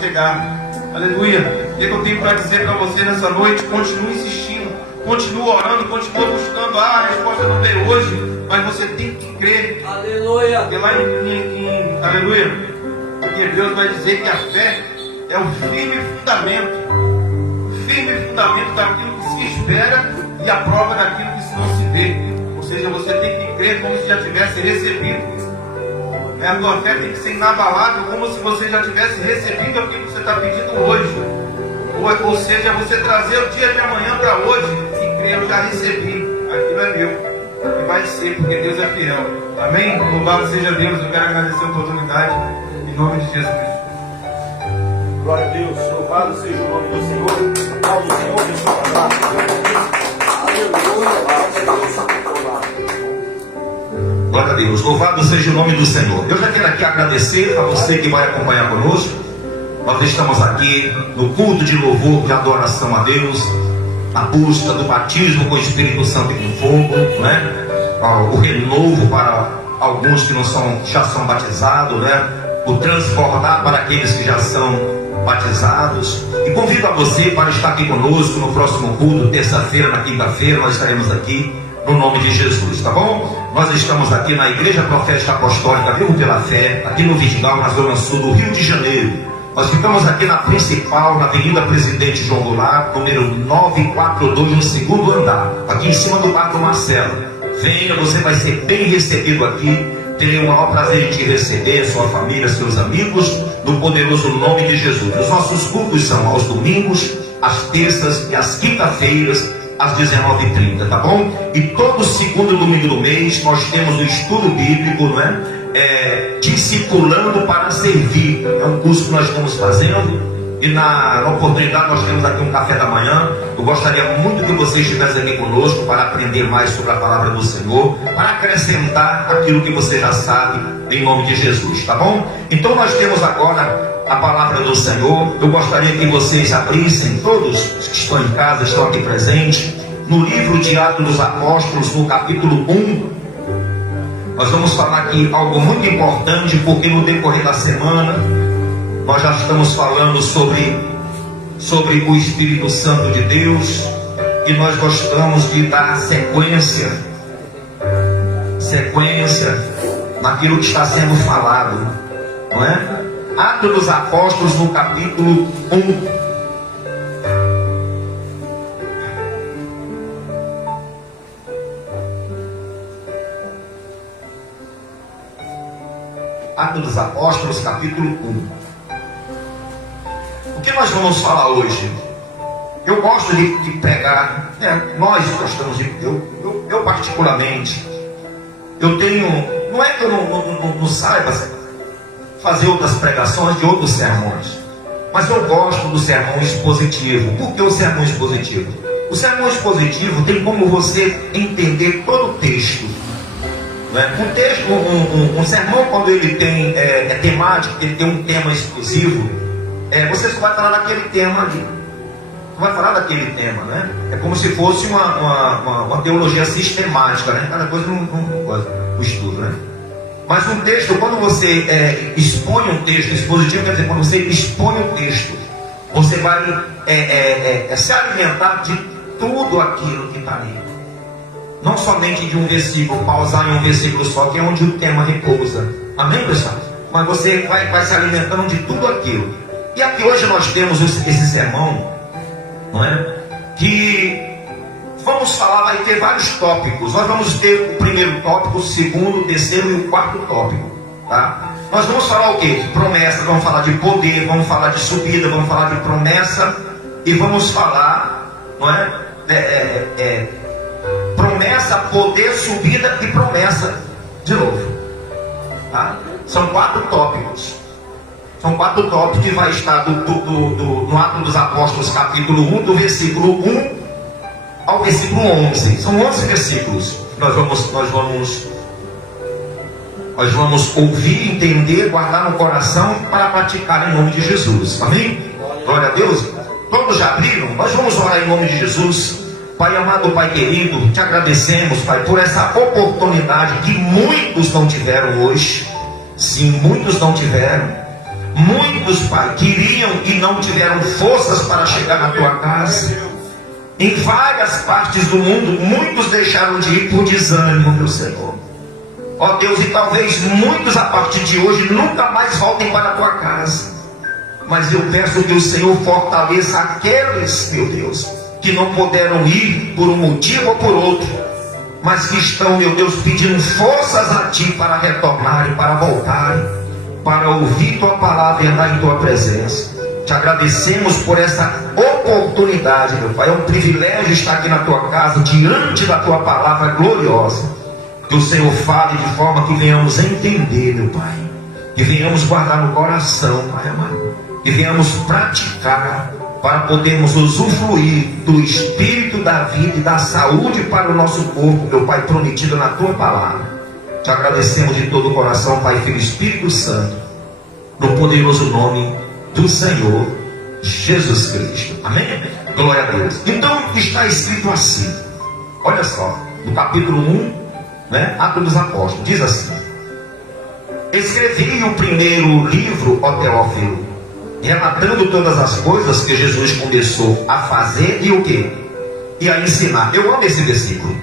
chegar. Aleluia. O que eu tenho para dizer para você nessa noite? Continue insistindo, continue orando, continue buscando. A resposta não veio hoje, mas você tem que crer. Aleluia. Porque lá aleluia, em Hebreus vai dizer que a fé é o firme fundamento daquilo que se espera e a prova daquilo que não se vê. Ou seja, você tem que crer como se já tivesse recebido. A tua fé tem que ser inabalável, como se você já tivesse recebido aquilo que você está pedindo hoje. Ou seja, você trazer o dia de amanhã para hoje e crer, eu já recebi, aquilo é meu. E vai ser, porque Deus é fiel. Amém? Louvado seja Deus. Eu quero agradecer a oportunidade em nome de Jesus. Glória a Deus, louvado seja o nome do Senhor. Ao do Senhor que está lá. Glória a Deus, louvado seja o nome do Senhor. Eu já quero aqui agradecer a você que vai acompanhar conosco. Nós estamos aqui no culto de louvor, de adoração a Deus, na busca do batismo com o Espírito Santo e com fogo, né? O renovo para alguns que já são batizados, né? O transbordar para aqueles que já são batizados. E convido a você para estar aqui conosco no próximo culto, terça-feira, na quinta-feira, nós estaremos aqui no nome de Jesus, tá bom? Nós estamos aqui na Igreja Profética Apostólica Vivo pela Fé, aqui no Vidigal, na zona sul do Rio de Janeiro. Nós ficamos aqui na principal, na Avenida Presidente João Goulart, número 942, no segundo andar, aqui em cima do Bar do Marcelo. Venha, você vai ser bem recebido aqui. Terei o maior prazer em te receber, sua família, seus amigos, no poderoso nome de Jesus. Os nossos cultos são aos domingos, às terças e às quinta-feiras, às 19h30, tá bom? E todo segundo domingo do mês nós temos o estudo bíblico, não é? Discipulando para servir. É um curso que nós estamos fazendo. E na oportunidade nós temos aqui um café da manhã. Eu gostaria muito que você estivesse aqui conosco para aprender mais sobre a palavra do Senhor, para acrescentar aquilo que você já sabe, em nome de Jesus, tá bom? Então nós temos agora a palavra do Senhor. Eu gostaria que vocês abrissem, todos que estão em casa, estão aqui presentes, no livro de Atos dos Apóstolos, no capítulo 1. Nós vamos falar aqui algo muito importante, porque no decorrer da semana nós já estamos falando sobre o Espírito Santo de Deus, e nós gostamos de dar sequência naquilo que está sendo falado, não é? Atos dos Apóstolos, no capítulo 1. Atos dos Apóstolos, capítulo 1. O que nós vamos falar hoje? Eu gosto de pregar, nós gostamos de. Eu particularmente, eu tenho. Não é que eu não saiba fazer outras pregações de outros sermões, mas eu gosto do sermão expositivo. Por que o sermão expositivo? O sermão expositivo tem como você entender todo o texto. Um texto, um sermão, quando ele tem temático, ele tem um tema exclusivo, você só vai falar daquele tema ali. Não vai falar daquele tema, né? É como se fosse uma teologia sistemática, né? Cada coisa no estudo, né? Mas um texto, quando você expõe um texto expositivo, quer dizer, quando você expõe um texto, você vai se alimentar de tudo aquilo que está ali. Não somente de um versículo, pausar em um versículo só, que é onde o tema repousa. Amém, pessoal? Mas você vai se alimentando de tudo aquilo. E aqui hoje nós temos esse sermão, não é? Que vamos falar, vai ter vários tópicos. Nós vamos ter o primeiro tópico, o segundo, o terceiro e o quarto tópico, tá? Nós vamos falar o quê? De promessa, vamos falar de poder, vamos falar de subida, vamos falar de promessa, e vamos falar, não é? Promessa, poder, subida e promessa de novo, tá? São 4 tópicos. São 4 tópicos que vai estar no Atos dos Apóstolos, capítulo 1, do versículo 1 ao versículo 11. São 11 versículos. Nós vamos ouvir, entender, guardar no coração para praticar em nome de Jesus. Amém? Glória a Deus. Todos já abriram? Nós vamos orar em nome de Jesus. Pai amado, Pai querido, te agradecemos, Pai, por essa oportunidade que muitos não tiveram hoje. Sim, muitos não tiveram. Muitos, Pai, queriam e não tiveram forças para chegar na tua casa. Em várias partes do mundo, muitos deixaram de ir por desânimo, meu Senhor. Ó Deus, e talvez muitos a partir de hoje nunca mais voltem para a tua casa. Mas eu peço que o Senhor fortaleça aqueles, meu Deus, que não puderam ir por um motivo ou por outro, mas que estão, meu Deus, pedindo forças a Ti para retornarem, para voltarem, para ouvir Tua palavra e andar em Tua presença. Te agradecemos por essa oportunidade, meu Pai. É um privilégio estar aqui na Tua casa, diante da Tua palavra gloriosa. Que o Senhor fale de forma que venhamos entender, meu Pai. Que venhamos guardar no coração, Pai amado. Que venhamos praticar para podermos usufruir do Espírito da vida e da saúde para o nosso corpo, meu Pai, prometido na Tua palavra. Te agradecemos de todo o coração, Pai, Filho e Espírito Santo, no poderoso nome do Senhor Jesus Cristo. Amém? Glória a Deus. Então está escrito assim, olha só, no capítulo 1, Atos dos Apóstolos, diz assim: escrevi o primeiro livro, ó Teófilo, relatando todas as coisas que Jesus começou a fazer e o quê? E a ensinar. Eu amo esse versículo.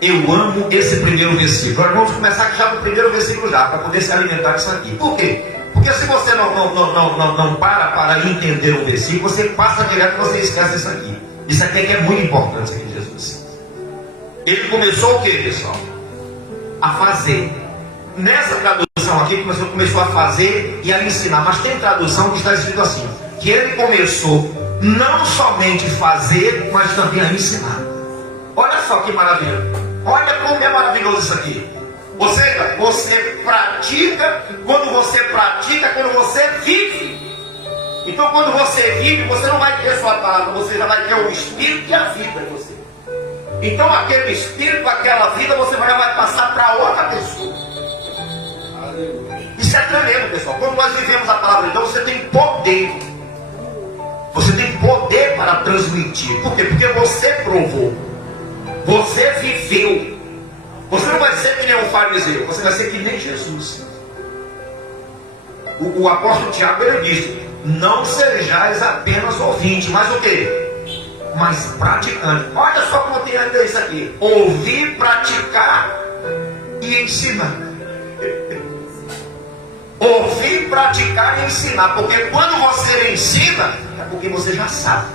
Eu amo esse primeiro versículo. Agora vamos começar já no primeiro versículo já, para poder se alimentar disso aqui. Por quê? Porque se você não para entender o versículo, você passa direto e você esquece isso aqui. Isso aqui é que é muito importante aqui de Jesus. Ele começou o quê, pessoal? A fazer. Nessa tradução aqui, começou a fazer e a ensinar. Mas tem tradução que está escrito assim: que ele começou não somente fazer, mas também a ensinar. Olha só que maravilha. Olha como é maravilhoso isso aqui. Ou seja, você pratica, quando você vive. Então quando você vive, você não vai ter sua palavra, você já vai ter o Espírito e a vida em você. Então aquele Espírito, aquela vida, você já vai passar para outra pessoa. Isso é tremendo, pessoal. Quando nós vivemos a palavra de Deus, você tem poder. Você tem poder para transmitir. Por quê? Porque você provou. Você viveu. Você não vai ser que nem um fariseu. Você vai ser que nem Jesus. O apóstolo Tiago, ele disse: não sejais apenas ouvintes, mas o quê? Mas praticante. Olha só como tem a ver isso aqui: ouvir, praticar e ensinar. Ouvir, praticar e ensinar. Porque quando você ensina, é porque você já sabe.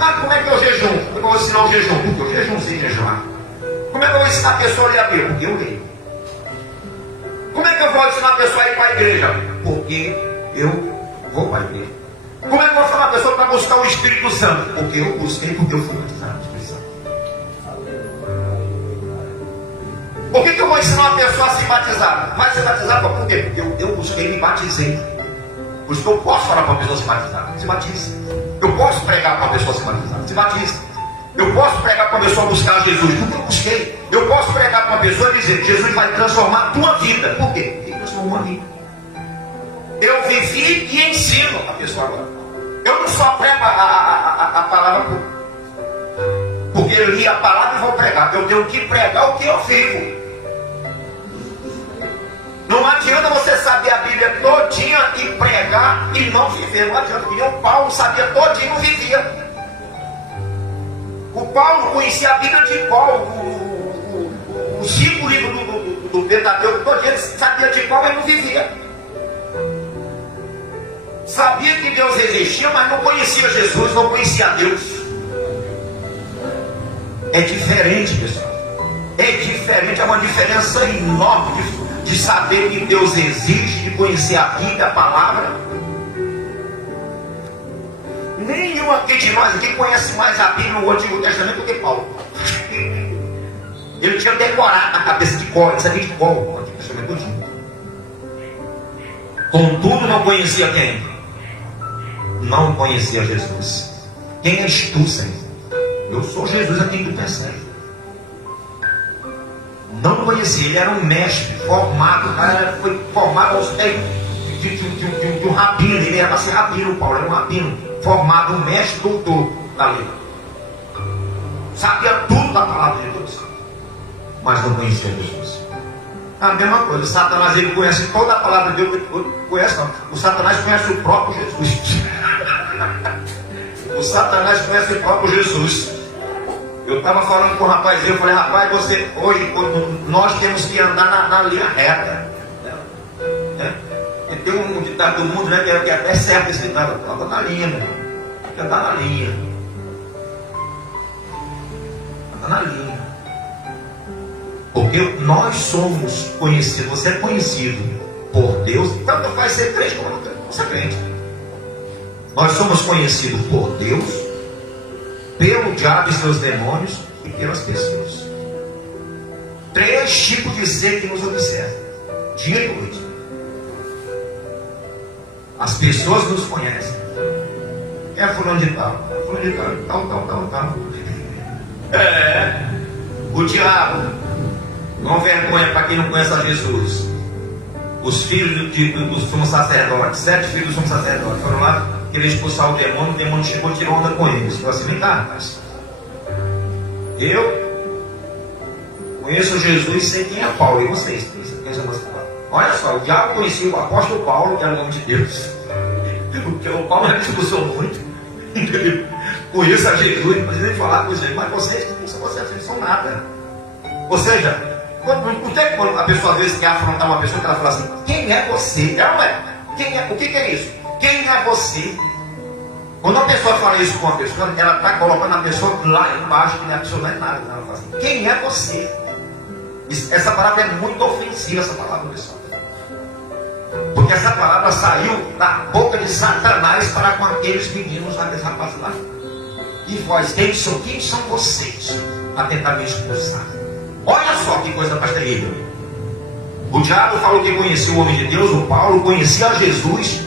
Ah, como é que eu jejum? Como é que eu vou ensinar o jejum? Porque eu jejumzinho jejuar. Como é que eu vou ensinar a pessoa a ler a Bíblia? Porque eu leio. Como é que eu vou ensinar a pessoa a ir para a igreja? Porque eu vou para a igreja. Como é que eu vou ensinar a pessoa para buscar o Espírito Santo? Porque eu busquei, porque eu fui batizado no Espírito Santo. Por que eu vou ensinar uma pessoa a se batizar? Vai ser batizado por quê? Porque eu busquei e me batizei. Por isso que eu posso falar para uma pessoa se batizar. Se batize. Eu posso pregar para uma pessoa se batizar. Se batize. Eu posso pregar para uma pessoa buscar Jesus. Porque eu busquei. Eu posso pregar para uma pessoa e dizer: Jesus vai transformar a tua vida. Por quê? Ele transformou a minha. Eu vivi e ensino a pessoa agora. Eu não só prego a palavra porque eu li a palavra e vou pregar. Eu tenho que pregar o que eu vivo. Não adianta você saber a Bíblia todinha e pregar e não viver. Não adianta, porque o Paulo sabia todinha e não vivia. O Paulo conhecia a Bíblia de qual? Os 5 livros do Pentateuco todinha, ele sabia de qual e não vivia. Sabia que Deus existia, mas não conhecia Jesus, não conhecia Deus. É diferente, pessoal. É diferente, é uma diferença enorme de saber que Deus existe, de conhecer a Bíblia, a palavra. Nenhum aqui de nós aqui conhece mais a Bíblia no Antigo Testamento do que Paulo. Ele tinha decorado na cabeça de cor, isso aqui de cor, o Antigo Testamento todinho. Contudo, não conhecia quem? Não conhecia Jesus. Quem és tu, Senhor? Eu sou Jesus a quem tu persegue. Não conhecia, ele era um mestre formado, o cara foi formado aos pés de um rabino. Ele era para ser rabino, Paulo era um rabino, formado, um mestre doutor da lei. Sabia tudo da palavra de Deus, mas não conhecia Jesus. A mesma coisa, o Satanás ele conhece toda a palavra de Deus, conhece não. O Satanás conhece o próprio Jesus. O Satanás conhece o próprio Jesus. Eu estava falando com o rapaz, eu falei, rapaz, você hoje, nós temos que andar na linha reta. Né? E tem um ditado do mundo, né, que é até certo esse ditado, anda na linha, meu irmão. Tem que andar na linha. Anda na linha. Porque nós somos conhecidos, você é conhecido por Deus, tanto faz ser crente como não ser crente. Nós somos conhecidos por Deus, pelo diabo e seus demônios e pelas pessoas. 3 tipos de ser que nos observam, dia e noite. As pessoas nos conhecem. É fulano de tal, fulano de tal. O diabo. Não vergonha para quem não conhece a Jesus. Os filhos do sumo sacerdote, 7 filhos do sumo sacerdote, foram lá querer expulsar o demônio chegou e tirou onda com eles. Falou assim: vem cá, rapaz. Eu conheço Jesus e sei quem é Paulo. E vocês? Olha só, o diabo conhecia o apóstolo Paulo, que era o nome de Deus. Porque o Paulo já expulsou muito. Conheço a Jesus, mas ele falar com Jesus, mas vocês não são nada. Ou seja, quando a pessoa às vezes quer afrontar uma pessoa, que ela fala assim: quem é você? Ela não é. O que é isso? Quem é você? Quando a pessoa fala isso com uma pessoa, ela está colocando a pessoa lá embaixo, que a pessoa não é nada. Ela fala assim: quem é você? Essa palavra é muito ofensiva, essa palavra, pessoal. Porque essa palavra saiu da boca de Satanás para com aqueles meninos lá, desse rapaz lá. E vós, quem são vocês? Para tentar me expulsar. Olha só que coisa mais terrível. O diabo falou que conhecia o homem de Deus, o Paulo conhecia Jesus,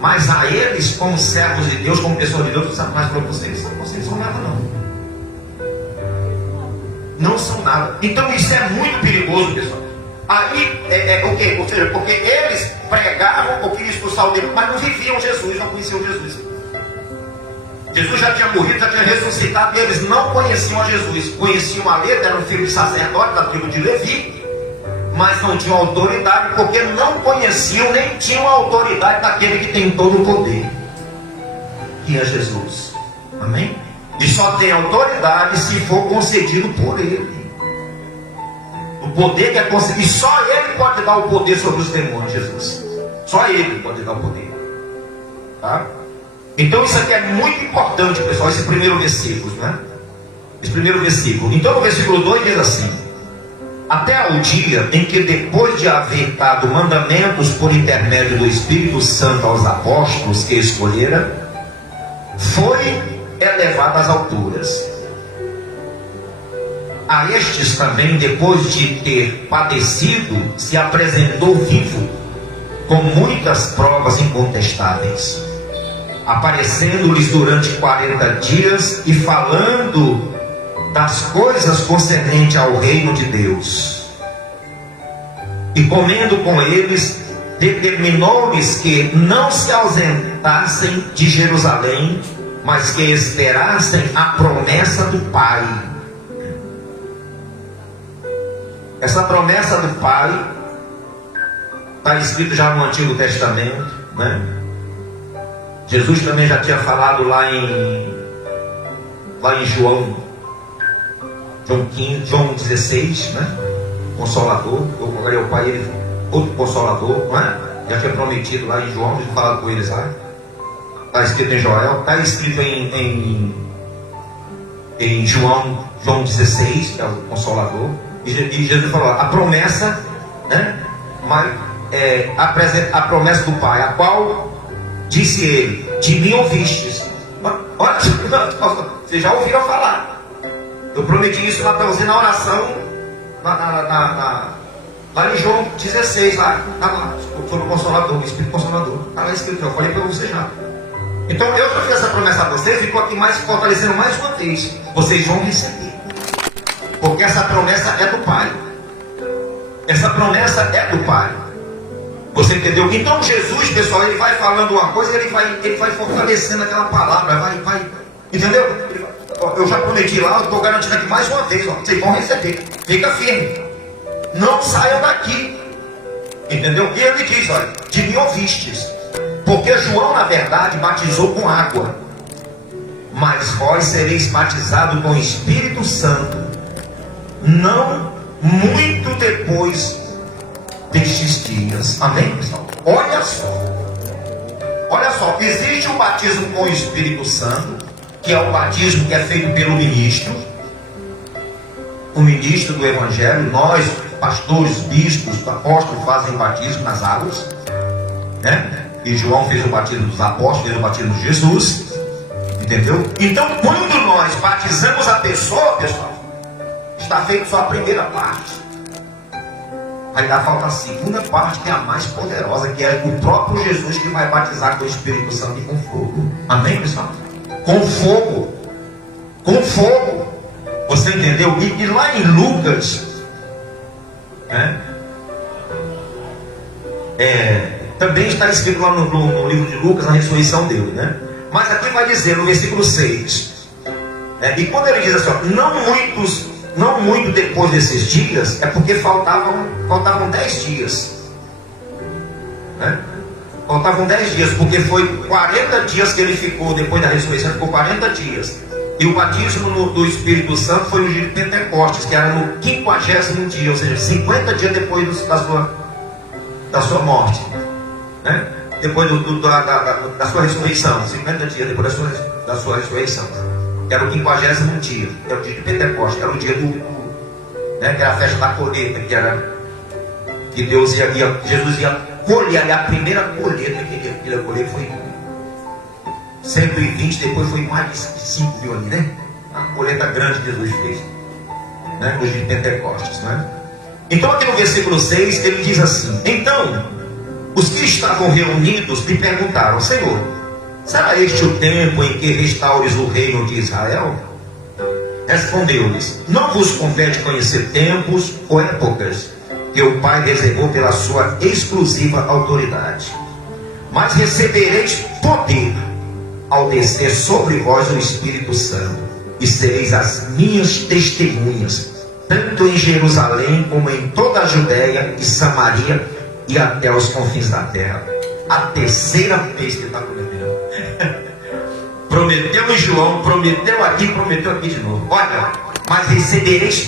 mas a eles, como servos de Deus, como pessoas de Deus, o Satanás falou: vocês não são nada não. Não são nada. Então isso é muito perigoso, pessoal. Aí o quê? Ou seja, porque eles pregavam ou queriam expulsar o demônio, mas não viviam Jesus, não conheciam Jesus. Jesus já tinha morrido, já tinha ressuscitado, e eles não conheciam a Jesus. Conheciam a letra, eram filhos de sacerdote da tribo de Levi, mas não tinham autoridade, porque não conheciam nem tinham a autoridade daquele que tem todo o poder, que é Jesus. Amém? E só tem autoridade se for concedido por Ele. O poder que é concedido, e só Ele pode dar o poder sobre os demônios, Jesus. Só Ele pode dar o poder. Tá? Então isso aqui é muito importante, pessoal, esse primeiro versículo, né? Esse primeiro versículo. Então no versículo 2 diz assim: até o dia em que, depois de haver dado mandamentos por intermédio do Espírito Santo aos apóstolos que escolhera, foi elevado às alturas. A estes também, depois de ter padecido, se apresentou vivo, com muitas provas incontestáveis, aparecendo-lhes durante 40 dias e falando das coisas concernentes ao reino de Deus. E comendo com eles, determinou-lhes que não se ausentassem de Jerusalém, mas que esperassem a promessa do Pai. Essa promessa do Pai está escrito já no Antigo Testamento, né? Jesus também já tinha falado lá em João 16, né? Consolador, agora é o Pai, ele, outro Consolador, não é? Já tinha prometido lá em João, já falado com eles lá. Está escrito em Joel, está escrito em João 16, que é o Consolador. E Jesus falou: a promessa, né? A promessa do Pai, a qual disse ele: de mim ouvistes. Olha, vocês já ouviram falar. Eu prometi isso lá para você na oração, lá em João 16, lá sobre o Consolador, o Espírito Consolador. Está lá escrito, eu falei para você já. Então eu já fiz essa promessa a vocês e estou aqui fortalecendo mais uma vez. Vocês vão receber. Porque essa promessa é do Pai. Essa promessa é do Pai. Você entendeu? Então Jesus, pessoal, ele vai falando uma coisa, ele vai fortalecendo aquela palavra, vai. Entendeu? Eu já prometi lá, eu estou garantindo aqui mais uma vez, ó, vocês vão receber. Fica firme. não saiam daqui. Entendeu? E ele diz, olha, de mim ouvistes. Porque João, na verdade, batizou com água, mas vós sereis batizados com o Espírito Santo, não muito depois destes dias. Amém, pessoal? Olha só, existe o batismo com o Espírito Santo, que é o batismo que é feito pelo ministro, o ministro do Evangelho. Nós, pastores, bispos, apóstolos, fazem batismo nas águas, né? E João fez o batismo dos apóstolos, fez o batismo de Jesus, entendeu? Então, quando nós batizamos a pessoa, pessoal, está feito só a primeira parte. Aí dá falta a segunda parte, que é a mais poderosa, que é o próprio Jesus, que vai batizar com o Espírito Santo e com fogo. Amém, pessoal? Com fogo. Com fogo. Você entendeu? E lá em Lucas, né? Também está escrito lá no livro de Lucas, na ressurreição dele, né? Mas aqui vai dizer no versículo 6, e quando ele diz assim, ó, não muito depois desses dias, é porque faltavam 10 dias, né? Faltavam 10 dias, porque foi 40 dias que ele ficou, depois da ressurreição, ficou 40 dias. E o batismo do Espírito Santo foi no dia de Pentecostes, que era no 50º dia, ou seja, 50 dias depois da sua morte, né? Depois da sua ressurreição, 50 dias depois da sua ressurreição, que era o 50º dia, que era o dia de Pentecostes, que era o dia né, que era a festa da colheita, que Jesus ia colher, a primeira colheita que ele ia colher foi 120, depois foi mais de 5 mil ali, né? A colheita grande que Jesus fez, né? No dia de Pentecostes, né? Então aqui no versículo 6 ele diz assim: então os que estavam reunidos lhe perguntaram: Senhor, será este o tempo em que restaures o reino de Israel? Respondeu-lhes: não vos compete conhecer tempos ou épocas que o Pai reservou pela sua exclusiva autoridade, mas recebereis poder ao descer sobre vós o Espírito Santo, e sereis as minhas testemunhas, tanto em Jerusalém como em toda a Judéia e Samaria e até os confins da terra. A terceira vez que ele está prometendo. Prometeu em João, prometeu aqui de novo. Olha, mas recebereis